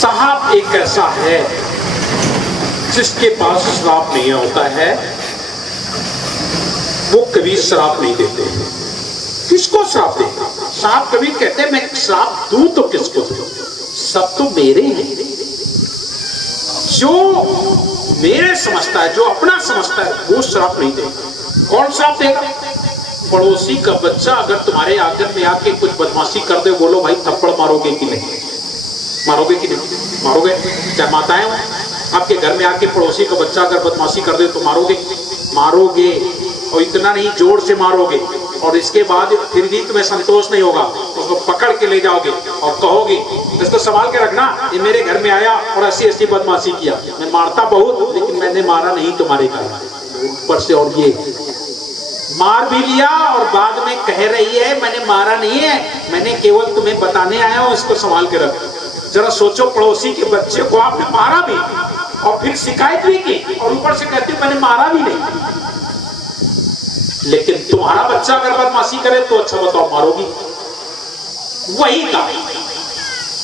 साहब एक ऐसा है जिसके पास श्राप नहीं होता है, वो कभी श्राप नहीं देते। किसको श्राप देगा? साहब कभी कहते हैं मैं श्राप दूं तो किसको दूं? सब तो मेरे हैं। जो मेरे समझता है, जो अपना समझता है, वो श्राप नहीं देगा। कौन श्राप देगा? पड़ोसी का बच्चा अगर तुम्हारे आंगन में आके कुछ बदमाशी कर दे, बोलो भाई थप्पड़ मारोगे कि नहीं? मारोगे कि नहीं? मारोगे? क्या माताएं हो? आपके घर में आके पड़ोसी का बच्चा अगर बदमाशी कर दे तो मारोगे? मारोगे, और इतना नहीं, जोर से मारोगे। और इसके बाद फिर भी तुम्हें संतोष नहीं होगा, उसको पकड़ के ले जाओगे और कहोगे इसको संभाल के रखना, ये मेरे घर में आया और ऐसी ऐसी बदमाशी किया। मैं मारता बहुत, लेकिन मैंने मारा नहीं तुम्हारे घर। ऊपर से और ये मार भी लिया और बाद में कह रही है मैंने मारा नहीं है, मैंने केवल तुम्हें बताने आया हूं, इसको संभाल के रखो। जरा सोचो, पड़ोसी के बच्चे को आपने मारा भी और फिर शिकायत भी की और ऊपर से कहती मैंने मारा भी नहीं। लेकिन तुम्हारा बच्चा अगर बदमाशी करे तो अच्छा बताओ, मारोगी?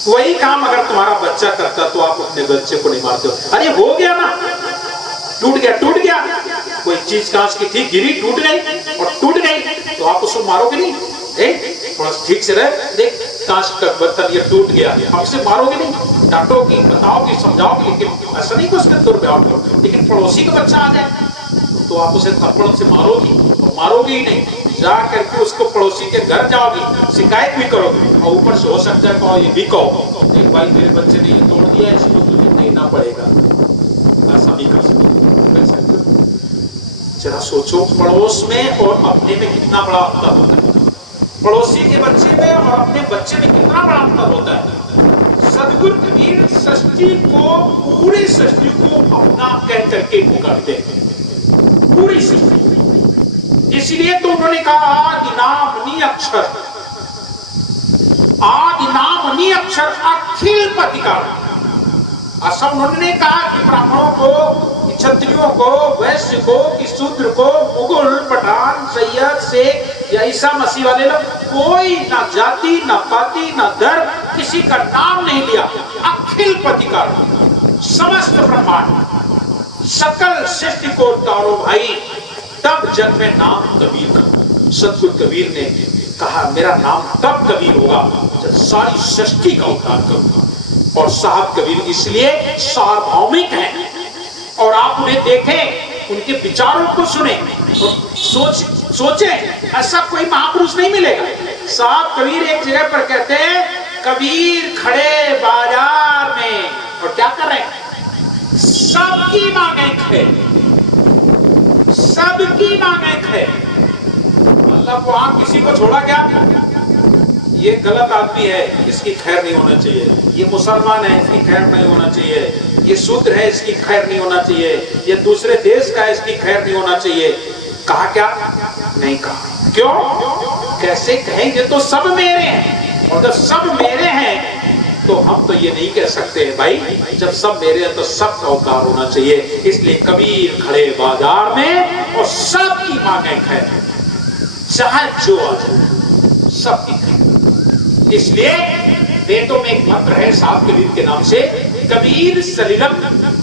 वही काम अगर तुम्हारा बच्चा करता तो आप अपने बच्चे को नहीं मारते हो। अरे हो गया ना, टूट गया। कोई चीज कांच की थी, गिरी, टूट गई और टूट गई, तो आप उसको मारोगे नहीं? थोड़ा ठीक से रहे, देख कांच का बर्तन ये टूट गया, हमसे मारोगे नहीं, डांटोगी, बताओगी, समझाओगी, लेकिन ऐसा नहीं कि उसके दुर्व्यवहार करो। लेकिन पड़ोसी का बच्चा आ जाए तो आप उसे थप्पड़ से मारोगी, और मारोगी ही नहीं, जा करके उसको पड़ोसी के घर जाओगी, शिकायत भी करोगे, और ऊपर से हो सकता है तो ये भी कहो देख भाई मेरे बच्चे ने ये तोड़ दिया, इसको तुझे देना पड़ेगा। ऐसा भी कर सकते। जरा सोचो, पड़ोस में और अपने में कितना बड़ा अंतर होता है। पड़ोसी के बच्चे में और अपने बच्चे में कितना बड़ा अंतर होता है। सदगुरु कबीर सृष्टि को, पूरी सृष्टि को अपना कह करके पुकारते हैं, पूरी सृष्टि। इसलिए तो उन्होंने कहा आदि नाम अक्षर, आदि नाम अक्षर अखिल प्रतिकार। ऐसा उन्होंने कहा कि ब्राह्मणों को, क्षत्रियों को, वैश्य को, कि शूद्र को, मुगल, पठान, सैयद, शेख या ईसा मसीह वाले लोग, कोई ना जाति, ना पाति, ना धर्म, किसी का नाम नहीं लिया। अखिल प्रतिकार, समस्त ब्रह्मांड, सकल सृष्टि को तारो भाई। तब जन्मे नाम कबीर का। सतगुरु कबीर ने कहा मेरा नाम तब कबीर होगा जब सारी सृष्टि का उद्धार करूंगा। और साहब कबीर इसलिए सार्वभौमिक हैं, और आप उन्हें देखें, उनके विचारों को सुने और सोचे, ऐसा कोई महापुरुष नहीं मिलेगा। साहब कबीर एक जगह पर कहते हैं कबीर खड़े बाजार में, और क्या कर रहे हैं? सबकी मांगे खे, सबकी मांगे खे। मतलब वहां किसी को छोड़ा क्या? ये गलत आदमी है, इसकी खैर नहीं होना चाहिए। ये मुसलमान है, इसकी खैर नहीं होना चाहिए। ये शूद्र है, इसकी खैर नहीं होना चाहिए। ये दूसरे देश का है, इसकी खैर नहीं होना चाहिए। कहा क्या? नहीं कहा। क्यों? कैसे कहेंगे? तो सब मेरे हैं, और जब सब मेरे हैं तो हम तो ये नहीं कह सकते भाई, जब सब मेरे हैं तो सबका उद्धार होना चाहिए। इसलिए कबीर खड़े बाजार में और सबकी मांगे खैर, चाहे जो आ जाए, सबकी खैर। इसलिए वेदों में एक मंत्र है साहब कबीर के नाम से, कबीर सलिलम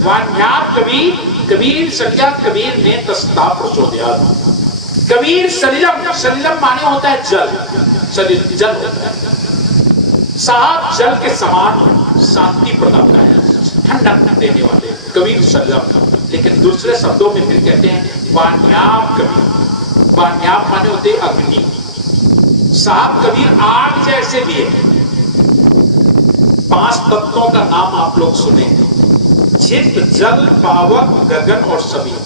वान्यात कबीर, कबीर सलिया कबीर ने तस्ता प्रचोदयात। कबीर सलिलम, सलिलम माने होता है जल, सलिल जल होता है। साहब जल के समान शांति प्रदाता है, ठंडक देने वाले कबीर सलिलम। लेकिन दूसरे शब्दों में फिर कहते हैं वान्यात कबीर। वान्यात माने होते अग्नि। साहब कबीर आग जैसे भी है। 5 तत्वों का नाम आप लोग सुने, चित्त, जल, पावक, गगन और सभी।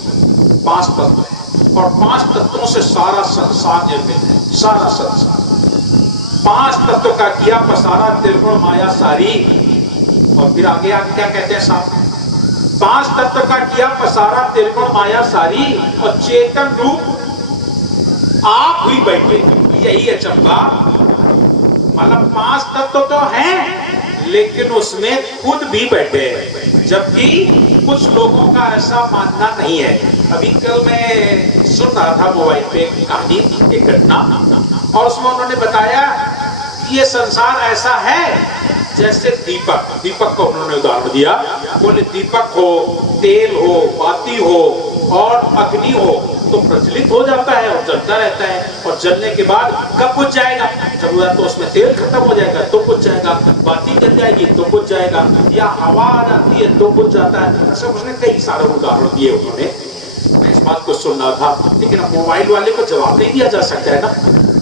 5 तत्व है, और 5 तत्वों से सारा संसार निर्मित है, सारा संसार। 5 तत्व का किया पसारा त्रिगुण माया सारी। और फिर आगे आप क्या कहते हैं साहब? 5 तत्व का किया पसारा त्रिगुण माया सारी, और चेतन रूप आप हुई बैठे। यही है चंपा, मतलब 5 तत्व तो हैं, लेकिन उसमें खुद भी बैठे हैं। जबकि कुछ लोगों का ऐसा मानना नहीं है। अभी कल मैं सुन रहा था मोबाइल पे एक कहानी, एक घटना, और उसमें उन्होंने बताया कि ये संसार ऐसा है जैसे दीपक को उन्होंने उदाहरण दिया, बोले दीपक हो, तेल हो, बाती हो और अग्नि हो तो प्रज्वलित हो जाता है और जलता रहता है, और जलने के बाद कब बुझ जाएगा? जब हुआ तो उसमें तेल खत्म हो जाएगा तो बुझ जाएगा, बाती जल जाएगी तो बुझ जाएगा, या हवा आ जाती है तो बुझ जाता है। ऐसा उसने कई सारे उदाहरण दिए उन्होंने। मैं इस बात को सुनना था, लेकिन अब मोबाइल वाले को जवाब नहीं दिया जा सकता है ना,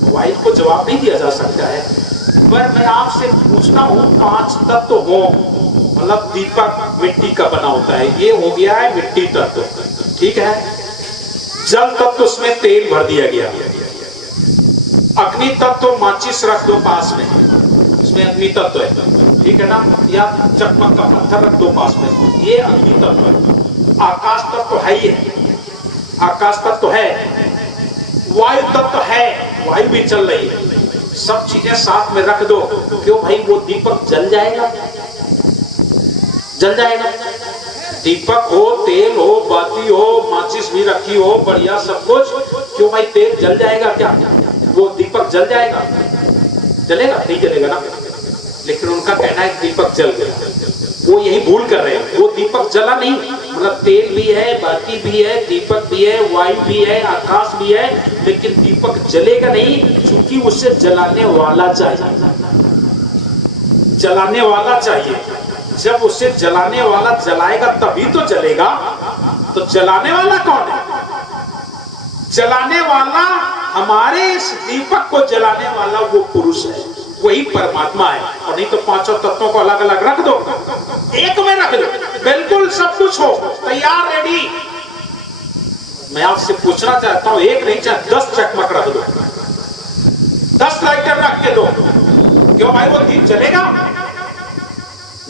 मोबाइल को जवाब नहीं दिया जा सकता है। पर मैं आपसे पूछता हूँ, 5 तत्व हो, मतलब दीपक मिट्टी का बना होता है, ये हो गया है मिट्टी तत्व, ठीक है। जल तत्व उसमें तेल भर दिया गया, अग्नि तत्व माचिस रख दो पास में, इसमें अग्नि तत्व है, ठीक है ना, या चकमक का पत्थर रख दो पास में, ये अग्नि तत्व है। आकाश तत्व है, ये आकाश तत्व है। वायु तत्व है, वायु भी चल रही है। सब चीजें साथ में रख दो, क्यों भाई? वो दीपक जल जाएगा, जल जाएगा। दीपक हो, तेल हो, बाती हो, माचिस भी रखी हो, बढ़िया सब कुछ, क्यों भाई? तेल जल जाएगा क्या? वो दीपक जल जाएगा? जलेगा? नहीं जलेगा ना। लेकिन उनका कहना है दीपक जल गया, वो यही भूल कर रहे हैं। वो दीपक जला नहीं, मतलब तेल भी है, बाती भी है, दीपक भी है, वायु भी है, आकाश भी है, लेकिन दीपक जलेगा नहीं, क्योंकि उसे जलाने वाला चाहिए, जलाने वाला चाहिए। जब उसे जलाने वाला जलाएगा तभी तो जलेगा। तो जलाने वाला कौन है? जलाने वाला, हमारे इस दीपक को जलाने वाला वो पुरुष है, वही परमात्मा है। और नहीं तो पांचों तत्वों को अलग अलग रख दो, एक में रख दो, बिल्कुल सब कुछ हो तैयार, रेडी। मैं आपसे पूछना चाहता हूं, एक नहीं चाहे 10 चकमक रख दो, 10 लाइटर रख के दो, क्यों भाई? वो दीप जलेगा?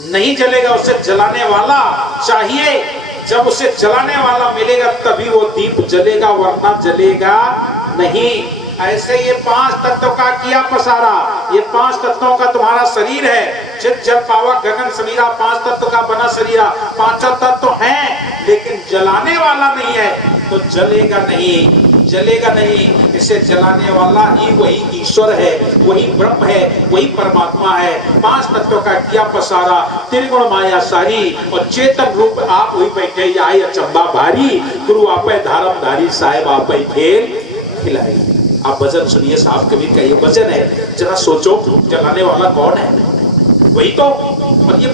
नहीं जलेगा। उसे जलाने वाला चाहिए। जब उसे जलाने वाला मिलेगा तभी वो दीप जलेगा, वरना जलेगा नहीं। ऐसे ये 5 तत्वों का किया पसारा, ये 5 तत्वों का तुम्हारा शरीर है। चित जल पावक गगन समीरा, 5 तत्व का बना शरीर। 5 तत्व हैं, लेकिन जलाने वाला नहीं है, तो जलेगा नहीं, जलेगा नहीं। इसे जलाने वाला ही वही ईश्वर है, वही ब्रह्म है, वही परमात्मा है। 5 तत्वों का किया पसारा, त्रिगुण माया सारी, और चेतन रूप आप वही बैठे, आई अचंबा भारी, गुरु आपे धर्म धारी, साहेब आपे खेल खिलाई। आप भजन सुनिए, साहब कबीर का ये भजन है, जरा सोचो जलाने वाला कौन है? वही तो। और ये